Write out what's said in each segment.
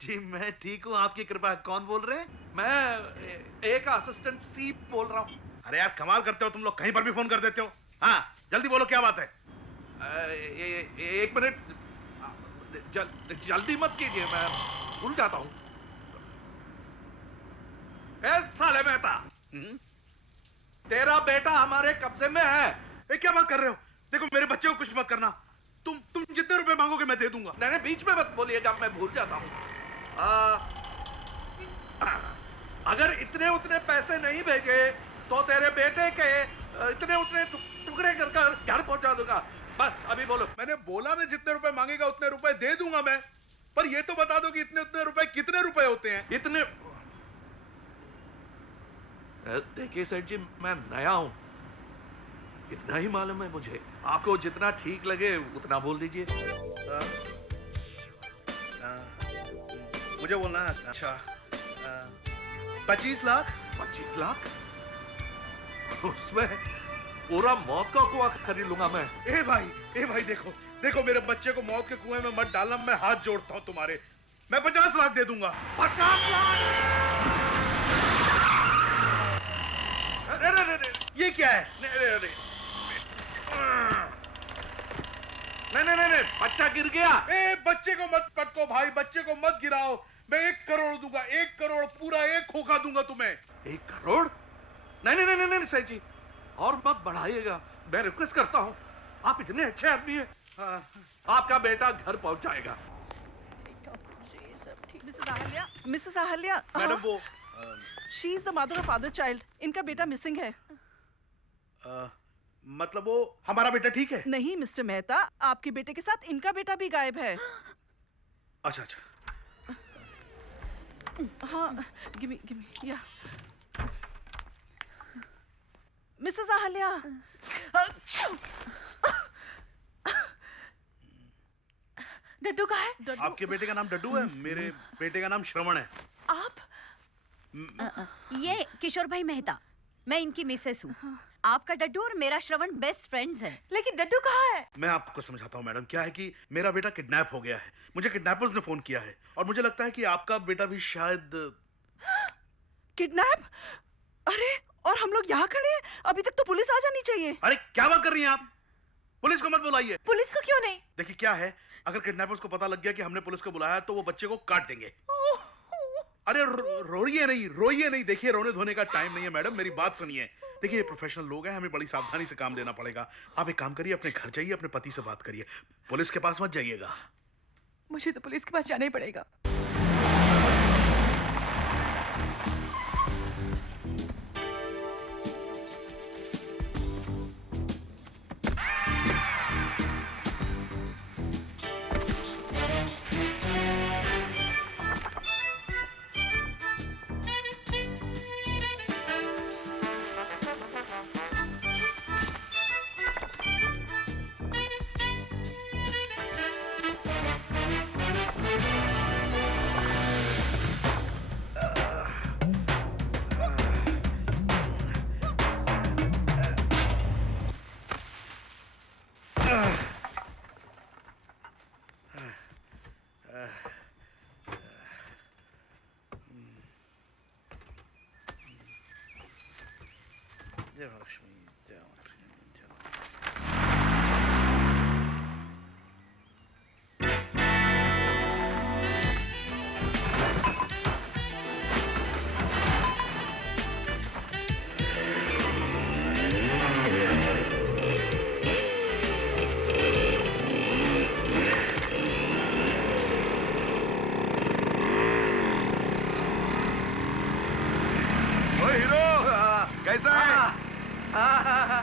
जी मैं ठीक हूँ, आपकी कृपा। कौन बोल रहे हैं? मैं एक असिस्टेंट सी बोल रहा हूँ। अरे यार कमाल करते हो तुम लोग, कहीं पर भी फोन कर देते हो। हाँ जल्दी बोलो क्या बात है। एक मिनट, जल्दी मत कीजिए, मैं भूल जाता हूँ। ए साले मेहता, तेरा बेटा हमारे कब्जे में है। क्या बात कर रहे हो? देखो मेरे बच्चे को कुछ मत करना। तुम जितने रुपए मांगोगे मैं दे दूंगा। नहीं बीच में मत बोलिएगा, मैं भूल जाता हूँ। अगर इतने उतने पैसे नहीं भेजे तो तेरे बेटे के इतने उतने टुकड़े कर घर पहुंचा दूंगा। बस अभी बोलो। मैंने बोला ना जितने रुपए मांगेगा उतने रुपए दे दूंगा मैं, पर ये तो बता दो कि इतने उतने रुपए कितने रुपए होते हैं। इतने, देखिए सेठ जी मैं नया हूं, इतना ही मालूम है मुझे। आपको जितना ठीक लगे उतना बोल दीजिए। मुझे बोलना है। अच्छा 25 लाख। 25 लाख? उसमें पूरा मौत का कुआं खरीद लूंगा मैं। ए भाई देखो देखो, मेरे बच्चे को मौत के कुएं में मत डालना। मैं हाथ जोड़ता हूं तुम्हारे, मैं 50 लाख दे दूंगा। 50 लाख? ये क्या है? नहीं, बच्चा गिर गया। बच्चे को मत पटको भाई, बच्चे को मत गिराओ। मैं 1 करोड़ दूंगा, 1 करोड़, पूरा 1 खोखा दूंगा तुम्हें। 1 करोड़? नहीं सर जी, और मत बढ़ाइएगा, मैं रिक्वेस्ट करता हूं। आप इतने अच्छे आदमी हैं। आपका बेटा घर पहुंच जाएगा। मिसेस आहल्या, मैडम वो she is the mother of other child. इनका बेटा मिसिंग है। मतलब वो हमारा बेटा ठीक है? नहीं मिस्टर मेहता, आपके बेटे के साथ इनका बेटा भी गायब है। अच्छा। हाँ गिव मी या मिसेस आहल्या। डड्डू कहाँ है? आपके बेटे का नाम डड्डू है, मेरे बेटे का नाम श्रवण है। आप? ये किशोर भाई मेहता, मैं इनकी मिसेस हूँ। आपका डड्डू और मेरा श्रवण बेस्ट फ्रेंड्स हैं। लेकिन डड्डू कहाँ है? मैं आपको समझाता हूँ मैडम। क्या है कि मेरा बेटा किडनैप हो गया है, मुझे किडनैपर्स ने फोन किया है, और मुझे लगता है कि आपका बेटा भी शायद किडनैप? अरे और हम लोग यहाँ खड़े हैं, अभी तक तो पुलिस आ जानी चाहिए। अरे क्या बात कर रही हैं आप? पुलिस को मत बुलाइए। पुलिस को क्यों नहीं? देखिए क्या है, अगर किडनैपर्स को पता लग गया कि हमने पुलिस को बुलाया तो वो बच्चे को काट देंगे। अरे रोइए नहीं। देखिए रोने धोने का टाइम नहीं है मैडम, मेरी बात सुनिए। देखिए प्रोफेशनल लोग हैं, हमें बड़ी सावधानी से काम लेना पड़ेगा। आप एक काम करिए, अपने घर जाइए, अपने पति से बात करिए, पुलिस के पास मत जाइएगा। मुझे तो पुलिस के पास जाना ही पड़ेगा।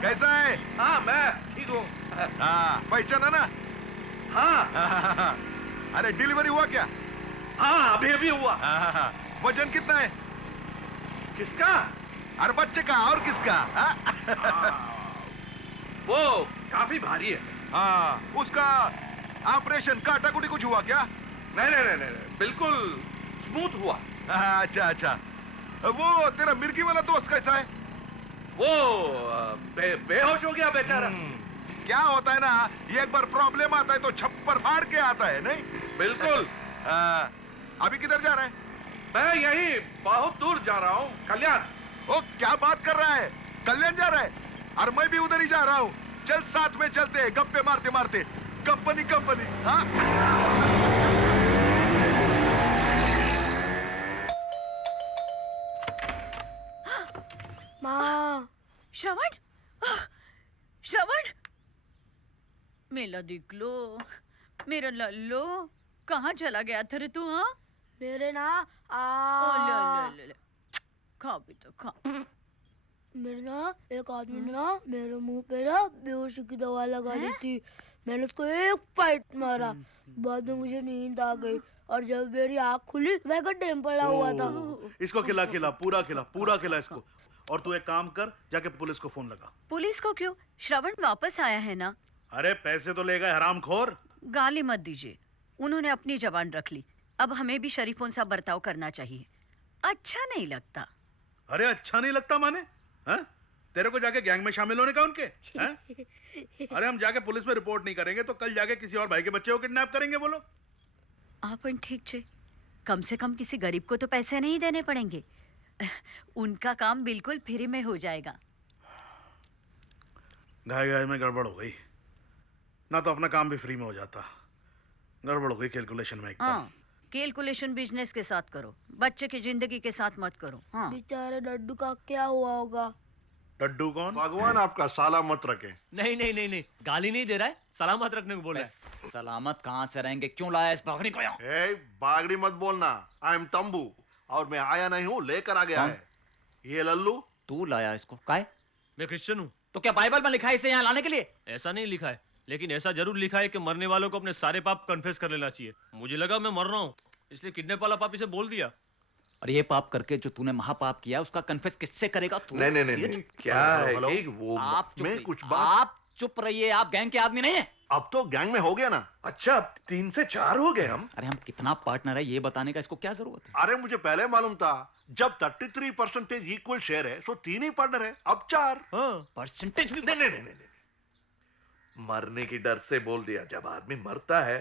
कैसा है? हाँ मैं ठीक हूँ। हाँ पहचाना ना? हाँ। अरे डिलीवरी हुआ क्या? हाँ अभी हुआ। वजन कितना है? किसका? अरे बच्चे का और किसका? वो काफी भारी है। हाँ उसका ऑपरेशन काटाकुटी कुछ हुआ क्या? नहीं, बिल्कुल स्मूथ हुआ। अच्छा। वो तेरा मिर्गी वाला दोस्त कैसा है? वो बेहोश हो गया बेचारा। क्या होता है ना, ये एक बार प्रॉब्लम आता है तो छप्पर फाड़ के आता है, नहीं? बिल्कुल। अभी किधर जा रहा है? मैं यही बहुत दूर जा रहा हूँ, कल्याण। ओ क्या बात कर रहा है? कल्याण जा रहा है? और मैं भी उधर ही जा रहा हूँ। चल साथ में चलते हैं, गप्पे मारते मारते। Company company. हाँ माँ। श्रवण, श्रवण, मेरा दिखलो, मेरा लल्लो, कहाँ चला गया था रे तू? हाँ मेरे ना ले खा भी तो खा। मेरे ना एक आदमी ने ना मेरे मुंह पे ना बेहोशी की दवा लगा दी थी। मैंने उसको एक फाइट मारा, बाद में मुझे नींद आ गई और जब मेरी आँख खुली मैं गड्ढे में पड़ा हुआ था। इसको खिला खिला, पूरा खिला इसको। और तू एक काम कर, जाके पुलिस को फोन लगा। पुलिस को क्यों? श्रवण वापस आया है ना। अरे पैसे तो ले गए हरामखोर। गाली मत दीजिए, उन्होंने अपनी जबान रख ली। अब हमें भी शरीफों सा बर्ताव करना चाहिए। अच्छा नहीं लगता। अरे अच्छा नहीं लगता माने? हाँ? तेरे को जाके गैंग में शामिल होने का उनके? हाँ? अरे हम जाके पुलिस में रिपोर्ट नहीं करेंगे तो कल जाके किसी और भाई के बच्चे को किडनैप करेंगे वो लोग। आपन ठीक छे, कम से कम किसी गरीब को तो पैसे नहीं देने पड़ेंगे। उनका काम बिल्कुल फ्री में हो जाएगा। घाय घाय में गड़बड़ हो गई ना, तो अपना काम भी फ्री में हो जाता। गड़बड़ हो गई कैलकुलेशन में एकदम। हाँ, कैलकुलेशन बिजनेस के साथ करो, बच्चे की जिंदगी के साथ मत करो। हाँ। बेचारे डड्डू का क्या हुआ होगा? डड्डू कौन? भगवान आपका सलामत रखे। नहीं, गाली नहीं दे रहा है, सलामत रखने को बोल रहा है। सलामत कहाँ से रहेंगे? क्यों लाया इस बागड़ी को यहाँ? ए, बागड़ी मत बोलना। आई एम तंबू और मैं आया नहीं हूँ, लेकर आ गया है। ये लल्लू तू लाया इसको? काय? मैं क्रिश्चियन हूँ। तो क्या बाइबल में लिखा है इसे यहाँ लाने के लिए? ऐसा नहीं लिखा है, लेकिन ऐसा जरूर लिखा है कि मरने वालों को अपने सारे पाप कन्फेस कर लेना चाहिए। मुझे लगा मैं मर रहा हूँ, इसलिए किडनैप वाला पाप इसे बोल दिया। और ये पाप करके जो तूने महापाप किया उसका कन्फेस किससे करेगा तू? नहीं, क्या है कि वो आप चुप मैं रहिए। कुछ बात- आप चुप रहिए, आप गैंग के आदमी नहीं है। अब तो गैंग में हो गया ना। अच्छा, अब 3 से 4 हो गए हम। अरे हम कितना पार्टनर है ये बताने का इसको क्या जरूरत है? अरे मुझे पहले मालूम था, जब 33% इक्वल शेयर है तो 3 ही पार्टनर है, अब 4। हाँ, परसेंटेज भी नहीं, मरने की डर से बोल दिया। जब आदमी मरता है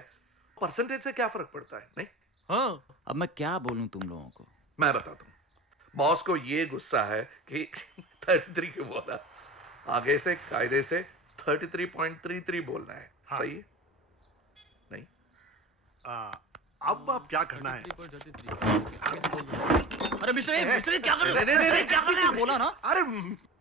परसेंटेज से क्या फर्क पड़ता है? नहीं। हाँ। अब मैं क्या बोलूं तुम लोगों को? मैं बताता हूँ। बॉस को ये गुस्सा है कि 33 क्यों बोला, आगे से कायदे से 33.33 बोलना है। हाँ। सही है? नहीं। अब आप क्या करना है? अरे मिस्टर क्या कर रहे नहीं, हो? क्या कर रहे हो? बोला ना। अरे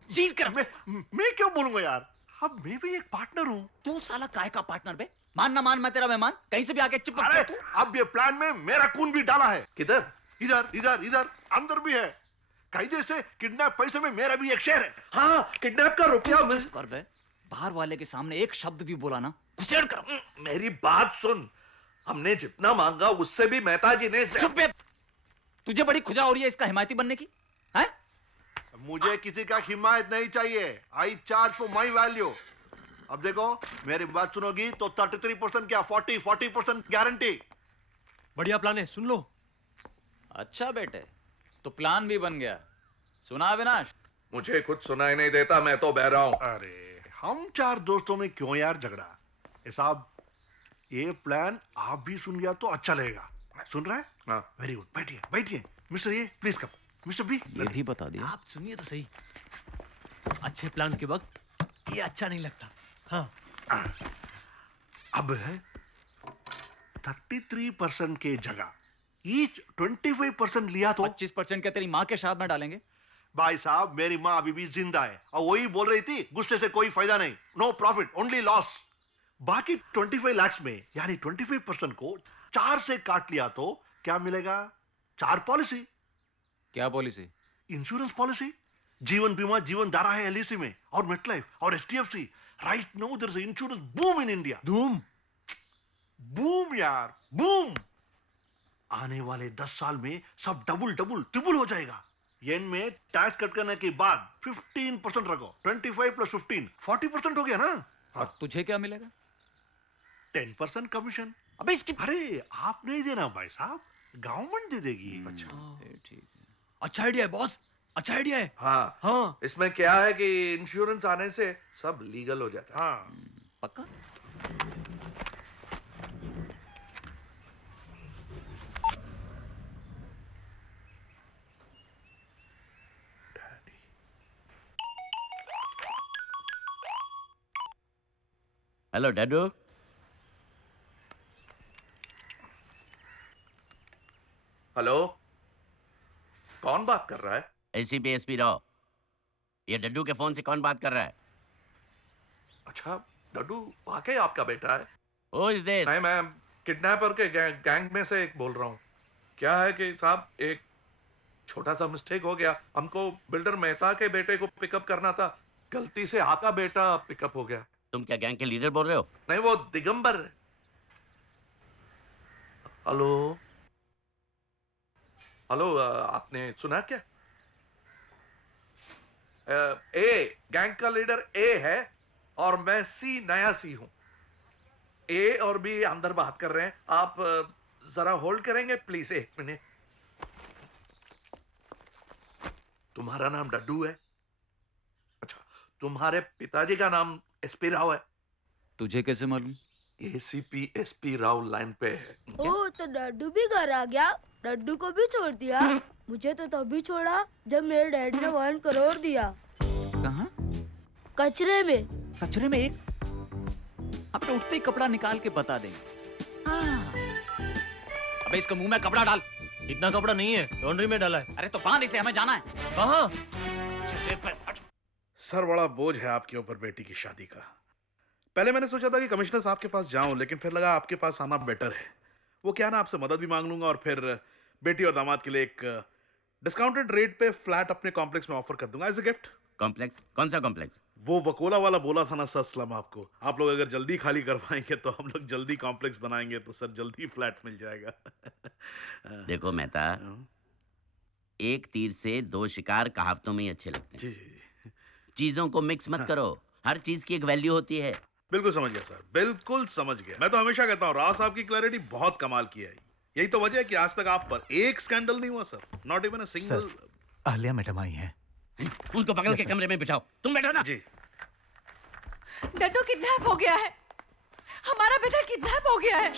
चीज कर। मैं क्यों बोलूंगा यार? अब मैं भी एक पार्टनर हूँ। तू साला काय का पार्टनर बे? मान ना मान, मैं तेरा मेहमान, कहीं से भी आके चिपक अरे जा तू। अब ये प्लान में मेरा खून भी डाला है। किधर? इधर अंदर भी है। कायदे से किडनैप पैसे में मेरा भी एक शेयर है। हाँ, किडनैप का रुपया मैं... चुप कर बे, बाहर वाले के सामने एक शब्द भी बोला ना घुसेड़ कर। मेरी बात सुन, हमने जितना मांगा उससे भी मेहता जी ने... चुप बे, तुझे बड़ी खुजा हो रही है इसका हिमायती बनने की? हैं? मुझे किसी का हिमायत नहीं चाहिए। आई चार्ज फॉर माई वैल्यू। अब देखो, मेरी बात सुनोगी तो 33% क्या 40% गारंटी। बढ़िया प्लान है, सुन लो। अच्छा बेटे, तो प्लान भी बन गया। सुना अविनाश? मुझे कुछ सुनाई नहीं देता, मैं तो बह रहा हूं। अरे हम 4 दोस्तों में क्यों यार झगड़ा? ये साहब, ये प्लान आप भी सुन गया तो अच्छा लगेगा। सुन रहा है? हाँ। Very good. बैठिए मिस्टर ये, प्लीज कम। मिस्टर बी, ये भी बता दिया। आप सुनिए तो सही, अच्छे प्लान के वक्त ये अच्छा नहीं लगता। हाँ। अब 33% के जगह ईच 25% लिया तो 25% क्या तेरी माँ के साथ में डालेंगे? भाई साहब, मेरी माँ अभी भी जिंदा है और वही बोल रही थी गुस्से से कोई फायदा नहीं, नो प्रॉफिट ओनली लॉस। बाकी 25 लाख में यानी 25% को 4 से काट लिया तो क्या मिलेगा? 4 पॉलिसी। क्या पॉलिसी? Insurance policy. जीवन बीमा, जीवन धारा है एलआईसी में, और मेटलाइफ और HDFC. Right now there is insurance boom in India. धूम बूम यार, बूम। आने वाले 10 साल में सब डबल ट्रिपल हो जाएगा। येन में टैक्स कट करने के बाद 15% रखो, 25 + 15 40% हो गया ना। और तुझे क्या मिलेगा? 10% कमीशन। अबे इसकी... अरे आप नहीं देना भाई साहब, गवर्नमेंट दे देगी। अच्छा, ठीक है। अच्छा आइडिया है बॉस, अच्छा आइडिया है। हाँ। हाँ, इसमें क्या है कि इंश्योरेंस आने से सब लीगल हो जाता है। हाँ, पक्का? हेलो डैडू। हेलो, कौन बात कर रहा है? ACP SP Rao. ये डड्डू के फोन से कौन बात कर रहा है? अच्छा, डड्डू वाकई आपका बेटा है? Who is this? नहीं, मैं किडनैपर के गैंग में से एक बोल रहा हूँ। क्या है कि साहब, एक छोटा सा मिस्टेक हो गया। हमको बिल्डर मेहता के बेटे को पिकअप करना था, गलती से आपका बेटा पिकअप हो गया। तुम क्या गैंग के लीडर बोल रहे हो? नहीं, वो दिगंबर है। हेलो हेलो, आपने सुना क्या? ए गैंग का लीडर ए है और मैं सी, नया सी हूं। ए और बी अंदर बात कर रहे हैं। आप जरा होल्ड करेंगे प्लीज, 1 मिनट। तुम्हारा नाम डड्डू है? अच्छा, तुम्हारे पिताजी का नाम एसपी राव है? तुझे कैसे मालूम? एसीपी एसपी राव लाइन पे है। ओ, तो डड्डू भी घर आ गया। डड्डू को भी छोड़ दिया। मुझे तो तभी छोड़ा जब मेरे डैड ने 1 करोड़ दिया। कहाँ? कचरे में। कचरे में? एक अपने उठते ही कपड़ा निकाल के बता देंगे। अबे इसके मुंह में कपड़ा डाल। इतना कपड़ा नहीं है, लॉन्ड्री में डाला है। अरे तो बांध इसे, हमें जाना है। कहाँ? सर, बड़ा बोझ है आपके ऊपर बेटी की शादी का। पहले मैंने सोचा था कि कमिश्नर साहब के पास जाऊं, लेकिन फिर लगा आपके पास आना बेटर है। वो क्या ना, आपसे मदद भी मांग लूंगा और फिर बेटी और दामाद के लिए एक डिस्काउंटेड रेट पे फ्लैट अपने कॉम्प्लेक्स में ऑफर कर दूंगा एज अ गिफ्ट। कॉम्प्लेक्स? कौन सा कॉम्प्लेक्स? वो वकोला वाला बोला था ना सर स्लम आपको। आप लोग अगर जल्दी खाली करवाएंगे तो हम लोग जल्दी कॉम्प्लेक्स बनाएंगे, तो सर जल्दी फ्लैट मिल जाएगा। देखो मेहता, एक तीर से 2 शिकार कहावतों में ही अच्छे लगते हैं। जी जी जी, चीजों को मिक्स मत करो। हर चीज की एक वैल्यू होती है। बिल्कुल समझ गया सर, बिल्कुल समझ गया। मैं तो हमेशा कहता हूँ राव साहब की क्लैरिटी बहुत कमाल की है। यही तो वजह है कि आज तक आप पर एक स्कैंडल नहीं हुआ sir, not even a single. Ahalya madam आई हैं। उनको बगल के कमरे में बिठाओ। तुम बैठो ना। जी। डड्डू किडनैप हो गया है। हमारा बेटा किडनैप हो गया है।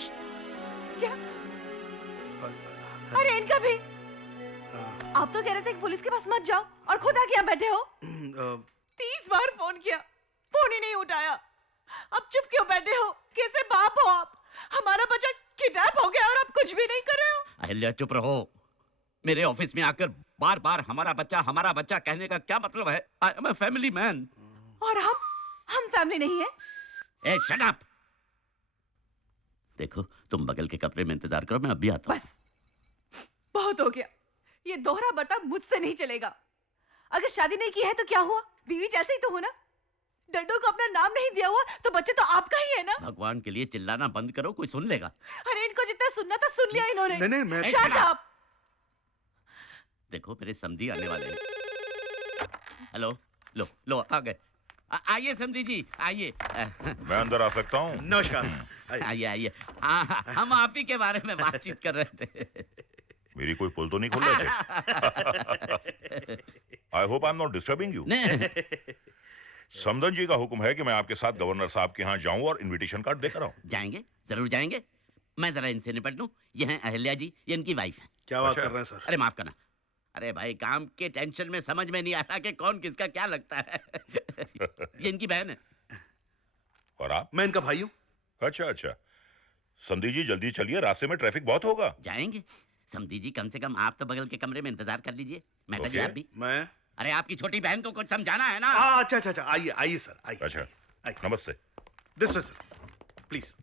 क्या? अरे इनका भी। आप तो कह रहे थे कि पुलिस के पास मत जाओ और खुद आके यहाँ बैठे हो। 30 बार फोन किया, फोन ही नहीं उठाया। अब चुप क्यों बैठे हो? कैसे बाप हो आप? हमारा बच्चा किडनैप हो गया और आप कुछ भी नहीं कर रहे हो। अहिल्या चुप रहो। मेरे ऑफिस में आकर बार बार हमारा बच्चा कहने का क्या मतलब है? I am a family man. और हम फैमिली नहीं है। ए शट अप। देखो, तुम बगल के कमरे में इंतजार करो, मैं अभी आता हूँ। बस बहुत हो गया। ये दोहरा बर्ताव मुझसे नहीं चलेगा। अगर शादी नहीं की है तो क्या हुआ? बीवी जैसे ही तो हो ना। डड्डू को अपना नाम नहीं दिया हुआ तो बच्चे तो आपका ही है ना। भगवान के लिए चिल्लाना बंद करो, कोई सुन लेगा। अरे इनको जितना सुनना था सुन लिया इन्होंने। नहीं, मैं शट अप। देखो, मेरे समधी आने वाले हैं। हेलो, लो आ गए। आइए समधी जी, आइए। मैं अंदर आ सकता हूँ? नमस्कार। आइए। हाँ, हम आप ही के बारे में बातचीत कर रहे थे। मेरी कोई पुल तो नहीं खुल रहे थे? I hope I am not disturbing you. Samdan ji का हुक्म है कि मैं आपके साथ गवर्नर साहब के यहाँ जाऊं और इनविटेशन कार्ड देकर आऊं। जाएंगे, जरूर जाएंगे। मैं जरा इनसे निपट लूं। ये हैं अहिल्या जी, ये इनकी वाइफ है। क्या बात कर रहे हैं सर? अरे माफ करना। अरे भाई, काम के टेंशन में समझ में नहीं आ रहा कि कौन किसका क्या लगता है। ये इनकी बहन है। और आप? मैं इनका भाई हूँ। अच्छा। समधी जी जल्दी चलिए, रास्ते में ट्रैफिक बहुत होगा। जाएंगे समधी जी, कम से कम आप तो बगल के कमरे में इंतजार कर लीजिए। मेहता जी Okay. आप भी। मैं? अरे आपकी छोटी बहन को कुछ समझाना है ना। अच्छा, आइए सर, आइए। अच्छा, नमस्ते। This way sir, please.